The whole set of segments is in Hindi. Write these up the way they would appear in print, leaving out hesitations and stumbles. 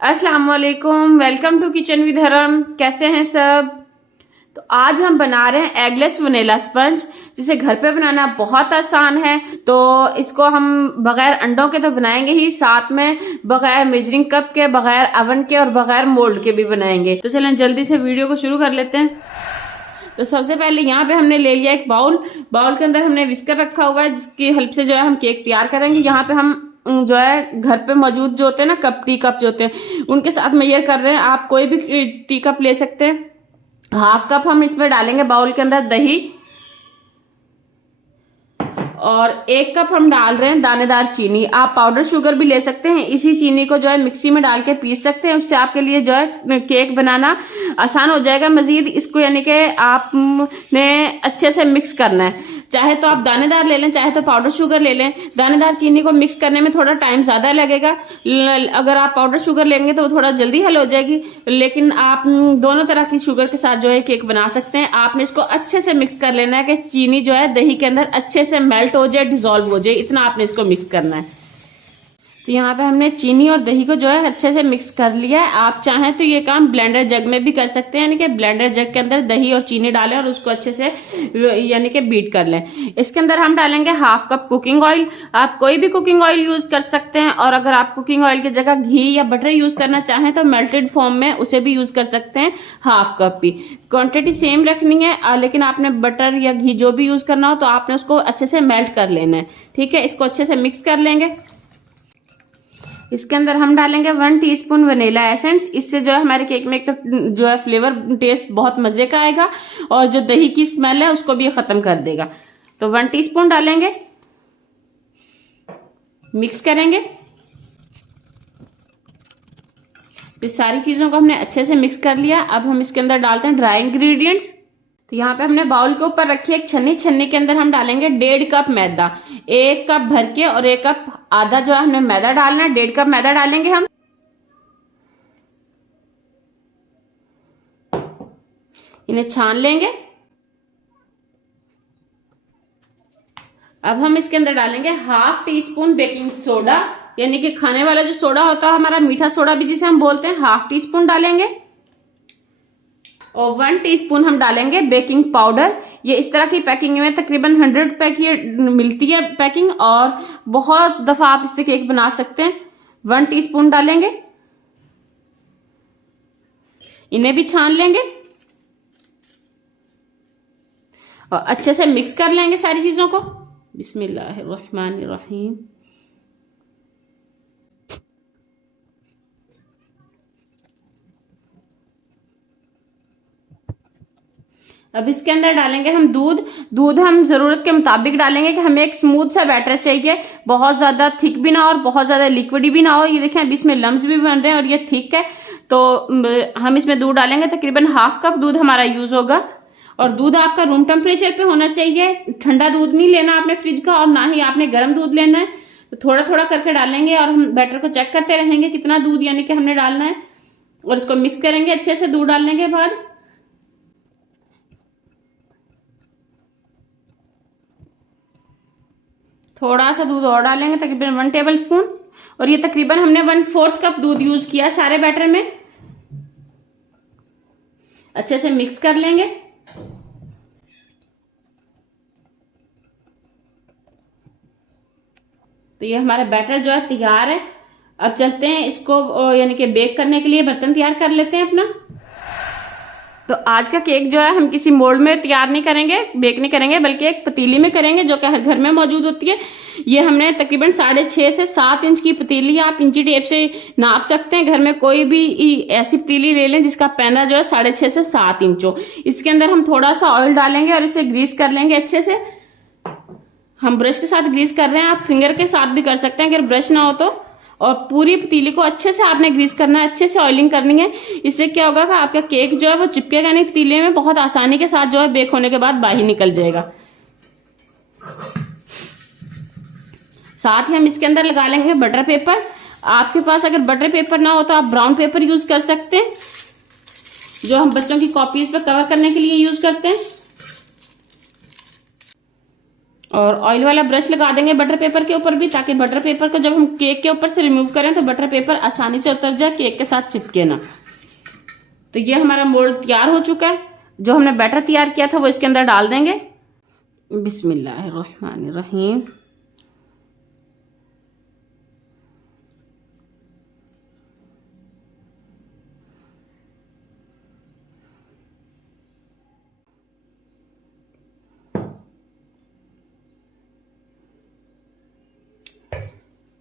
अस्सलाम वालेकुम, वेलकम टू किचन विद हरम। कैसे हैं सब? तो आज हम बना रहे हैं एगलेस वनीला स्पंज, जिसे घर पे बनाना बहुत आसान है। तो इसको हम बगैर अंडों के तो बनाएंगे ही, साथ में बगैर मेजरिंग कप के, बगैर अवन के और बगैर मोल्ड के भी बनाएंगे। तो चलें जल्दी से वीडियो को शुरू कर लेते हैं। तो सबसे पहले यहाँ पे हमने ले लिया एक बाउल के अंदर हमने विस्कर रखा हुआ है, जिसकी हेल्प से जो है हम केक तैयार करेंगे। यहाँ पे हम जो है घर पे मौजूद जो होते हैं ना टी कप जो होते हैं, उनके साथ मेजर कर रहे हैं। आप कोई भी टी कप ले सकते हैं। हाफ कप हम इसमें डालेंगे बाउल के अंदर दही, और 1 कप हम डाल रहे हैं दानेदार चीनी। आप पाउडर शुगर भी ले सकते हैं। इसी चीनी को जो है मिक्सी में डाल के पीस सकते हैं, उससे आपके लिए जो है केक बनाना आसान हो जाएगा। मजीद इसको यानी कि आपने अच्छे से मिक्स करना है। चाहे तो आप दानेदार ले लें, चाहे तो पाउडर शुगर ले लें। दानेदार चीनी को मिक्स करने में थोड़ा टाइम ज्यादा लगेगा। अगर आप पाउडर शुगर लेंगे तो थोड़ा जल्दी हल हो जाएगी, लेकिन आप दोनों तरह की शुगर के साथ जो है केक बना सकते हैं। आपने इसको अच्छे से मिक्स कर लेना है कि चीनी जो है दही के अंदर अच्छे से मेल्ट हो जाए, डिसॉल्व हो जाए, इतना आपने इसको मिक्स करना है। तो यहाँ पे हमने चीनी और दही को जो है अच्छे से मिक्स कर लिया है। आप चाहें तो ये काम ब्लेंडर जग में भी कर सकते हैं, यानी कि ब्लेंडर जग के अंदर दही और चीनी डालें और उसको अच्छे से यानी कि बीट कर लें। इसके अंदर हम डालेंगे हाफ कप कुकिंग ऑयल। आप कोई भी कुकिंग ऑयल यूज कर सकते हैं, और अगर आप कुकिंग ऑयल की जगह घी या बटर यूज करना चाहें तो मेल्टेड फॉर्म में उसे भी यूज कर सकते हैं। हाफ कप भी क्वांटिटी सेम रखनी है, लेकिन आपने बटर या घी जो भी यूज करना हो तो आपने उसको अच्छे से मेल्ट कर लेना है। ठीक है, इसको अच्छे से मिक्स कर लेंगे। इसके अंदर हम डालेंगे 1 टीस्पून वनीला एसेंस। इससे जो है हमारे केक में एक तो जो है फ्लेवर टेस्ट बहुत मजे का आएगा, और जो दही की स्मेल है उसको भी खत्म कर देगा। तो 1 टीस्पून डालेंगे, मिक्स करेंगे। तो सारी चीजों को हमने अच्छे से मिक्स कर लिया। अब हम इसके अंदर डालते हैं ड्राई इंग्रेडिएंट्स। तो यहाँ पे हमने बाउल के ऊपर रखी है एक छन्नी। छन्नी के अंदर हम डालेंगे 1.5 कप मैदा। 1 कप भर के और 1 कप आधा जो है हमने मैदा डालना है। 1.5 कप मैदा डालेंगे हम। इन्हें छान लेंगे। अब हम इसके अंदर डालेंगे half tea spoon baking soda, यानी कि खाने वाला जो सोडा होता है हमारा, मीठा सोडा भी जिसे हम बोलते हैं, हाफ टी स्पून डालेंगे। और 1 टीस्पून हम डालेंगे बेकिंग पाउडर। ये इस तरह की पैकिंग में तकरीबन 100 रुपए की मिलती है पैकिंग, और बहुत दफा आप इससे केक बना सकते हैं। 1 टीस्पून डालेंगे। इन्हें भी छान लेंगे और अच्छे से मिक्स कर लेंगे सारी चीजों को। बिस्मिल्लाहिर्रहमानिर्रहीम। अब इसके अंदर डालेंगे हम दूध हम जरूरत के मुताबिक डालेंगे, कि हमें एक स्मूथ सा बैटर चाहिए। बहुत ज्यादा थिक भी ना हो और बहुत ज्यादा लिक्विडी भी ना हो। ये देखें अभी इसमें लम्स भी बन रहे हैं और ये थिक है। तो हम इसमें दूध डालेंगे, तकरीबन हाफ कप दूध हमारा यूज होगा। और दूध आपका रूम टेम्परेचर पे होना चाहिए। ठंडा दूध नहीं लेना आपने फ्रिज का, और ना ही आपने गर्म दूध लेना है। तो थोड़ा थोड़ा करके डालेंगे, और हम बैटर को चेक करते रहेंगे कितना दूध यानी कि हमने डालना है, और इसको मिक्स करेंगे अच्छे से। दूध डालने के बाद थोड़ा सा दूध और डालेंगे, तकरीबन 1 टेबल स्पून। और ये तकरीबन हमने 1/4 कप दूध यूज किया सारे बैटर में। अच्छे से मिक्स कर लेंगे। तो ये हमारा बैटर जो है तैयार है। अब चलते हैं इसको यानी कि बेक करने के लिए बर्तन तैयार कर लेते हैं अपना। तो आज का केक जो है हम किसी मोल्ड में तैयार नहीं करेंगे, बेक नहीं करेंगे, बल्कि एक पतीली में करेंगे, जो कि हर घर में मौजूद होती है। ये हमने तकरीबन 6.5 से 7 इंच की पतीली, आप इंची टेप से नाप सकते हैं। घर में कोई भी ऐसी पतीली ले लें जिसका पैना जो है 6.5 से 7 इंच हो। इसके अंदर हम थोड़ा सा ऑयल डालेंगे और इसे ग्रीस कर लेंगे अच्छे से। हम ब्रश के साथ ग्रीस कर रहे हैं, आप फिंगर के साथ भी कर सकते हैं अगर ब्रश ना हो तो। और पूरी पतीली को अच्छे से आपने ग्रीस करना है, अच्छे से ऑयलिंग करनी है। इससे क्या होगा कि आपका केक जो है वो चिपकेगा नहीं पतीले में, बहुत आसानी के साथ जो है बेक होने के बाद बाहर निकल जाएगा। साथ ही हम इसके अंदर लगा लेंगे बटर पेपर। आपके पास अगर बटर पेपर ना हो तो आप ब्राउन पेपर यूज कर सकते हैं, जो हम बच्चों की कॉपीज पर कवर करने के लिए यूज करते हैं। और ऑयल वाला ब्रश लगा देंगे बटर पेपर के ऊपर भी, ताकि बटर पेपर को जब हम केक के ऊपर से रिमूव करें तो बटर पेपर आसानी से उतर जाए, केक के साथ चिपके ना। तो ये हमारा मोल्ड तैयार हो चुका है। जो हमने बैटर तैयार किया था वो इसके अंदर डाल देंगे। बिस्मिल्लाहिर्रहमानिर्रहीम।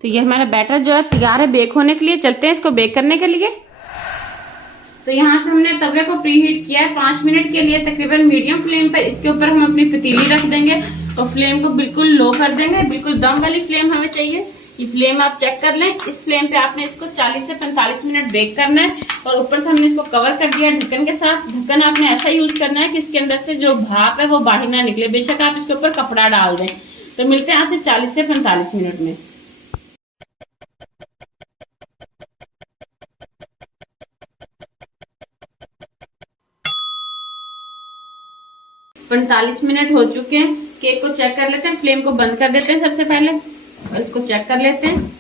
तो ये हमारा बैटर जो है तैयार है बेक होने के लिए। चलते हैं इसको बेक करने के लिए। तो यहाँ पे हमने तवे को प्री हीट किया है 5 मिनट के लिए, तकरीबन मीडियम फ्लेम पर। इसके ऊपर हम अपनी पतीली रख देंगे और फ्लेम को बिल्कुल लो कर देंगे। बिल्कुल दम वाली फ्लेम हमें चाहिए। ये फ्लेम आप चेक कर लें। इस फ्लेम पे आपने इसको 40 से 45 मिनट बेक करना है। और ऊपर से हमने इसको कवर कर दिया ढक्कन के साथ। ढक्कन आपने ऐसा यूज करना है कि इसके अंदर से जो भाप है वो बाहर ना निकले। बेशक आप इसके ऊपर कपड़ा डाल दें। तो मिलते हैं आपसे 40 से 45 मिनट में। 45 मिनट हो चुके हैं। केक को चेक कर लेते हैं। फ्लेम को बंद कर देते हैं सबसे पहले और इसको चेक कर लेते हैं।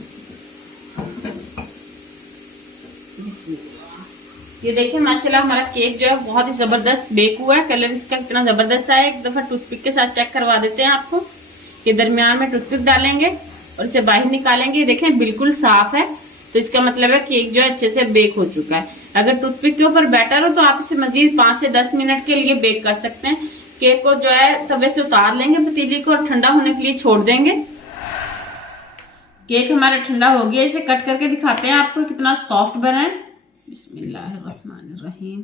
ये देखिए माशाल्लाह हमारा केक जो है बहुत ही जबरदस्त बेक हुआ है। कलर इसका कितना जबरदस्त आया। एक दफा टूथपिक के साथ चेक करवा देते हैं आपको। ये दरमियान में टूथपिक डालेंगे और इसे बाहर निकालेंगे। देखें बिल्कुल साफ है, तो इसका मतलब है केक जो है अच्छे से बेक हो चुका है। अगर टूथपिक के ऊपर बैटर हो तो आप इसे मजीद 5 से 10 मिनट के लिए बेक कर सकते हैं। केक को जो है तवे से उतार लेंगे पतीली को और ठंडा होने के लिए छोड़ देंगे। केक हमारा ठंडा हो गया। इसे कट करके दिखाते हैं आपको कितना सॉफ्ट बना है। बिस्मिल्लाहिर्रहमानिर्रहीम।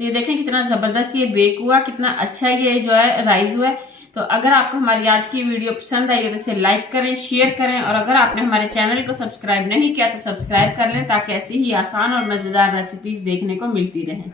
तो ये देखें कितना जबरदस्त ये बेक हुआ, कितना अच्छा ये जो है राइज हुआ है। तो अगर आपको हमारी आज की वीडियो पसंद आई है तो इसे लाइक करें, शेयर करें। और अगर आपने हमारे चैनल को सब्सक्राइब नहीं किया तो सब्सक्राइब कर लें, ताकि ऐसी ही आसान और मजेदार रेसिपीज देखने को मिलती रहें।